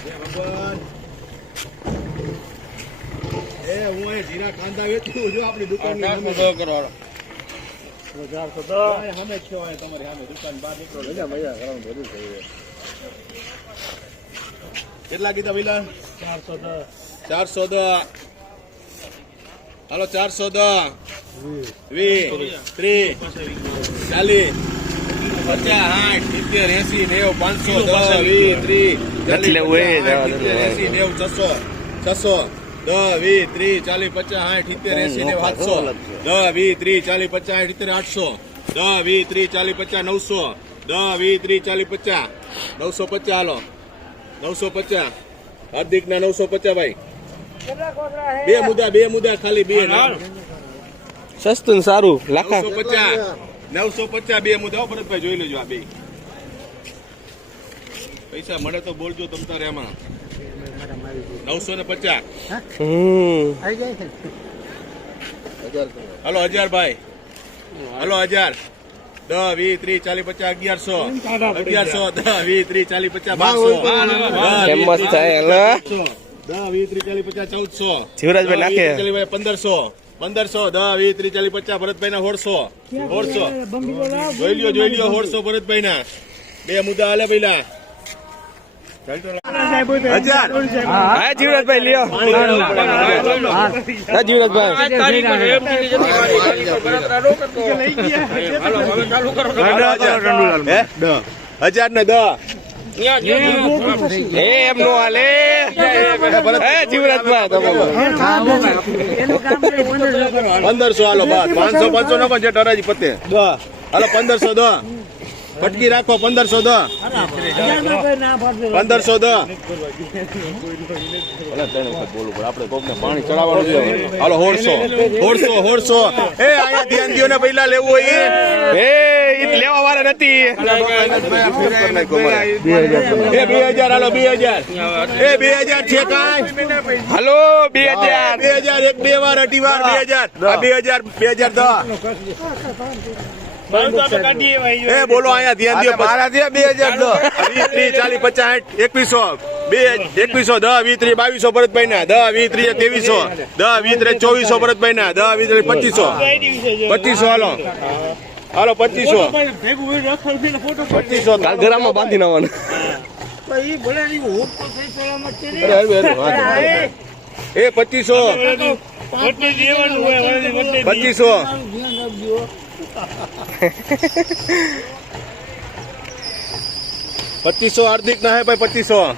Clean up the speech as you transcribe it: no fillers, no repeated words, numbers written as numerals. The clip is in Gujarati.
હું જીરા કાંદા વેચું છું આપણી દુકાન કરવાનો 410 સામે છો તમારી સામે દુકાન બહાર નીકળો મજા કરવાનું બધું થઈ કેટલા કીધા પેલા 410 હાલો 410 20 30 40 હાર્દિક ના 950 ભાઈ બે મુદ્દા ખાલી બે સસ્તું ને સારું 950 બે મુદ્દાઓ ભરતભાઈ જોઈ લેજો આ બે પૈસા મળે તો બોલજો તમ તારે એમાં 950 હાલો 1000 ભાઈ હાલો 1000 10 20 30 40 50 1100 10 20 30 40 50 1200 ફેમસ થાય 10 20 30 40 50 1400 જીવરાજભાઈ નાખે 1500 10 20 30 40 50 ભરતભાઈ ના 1600 જોઈ લ્યો 1600 ભરતભાઈ ના બે મુદ્દા હાલે પેલા જીવરાજભાઈ લ્યો જીવરાજભાઈ 1000 ને 10 એમ નો હાલે જીવરાજભાઈ 1500 હાલો બસ 500 નો પણ જે ટરાજી પતે હાલો 1510 પટકી રાખો 1510 આપડે કોકને પાણી ચડાવવાનું છે હાલો 1600 એ આયા ધ્યાન દયો ને પહેલા લેવું હોય એ લેવા વાળા નથી એ 2000 હાલો 2000 એ 2000 છે કાઈ હાલો 2000 એક બે વાર અઢી વાર 2000 એ બોલો અહીંયા ધ્યાન દો મારા 2010 20 40 50 2100 ભરતભાઈ ના 10 20 2300 ભરતભાઈ ના 10 20 2500 હાલો 2500 કાલ ઘરમાં બાંધી નાવાનું એ 2500 2500 હાર્દિક ના હે ભાઈ 2500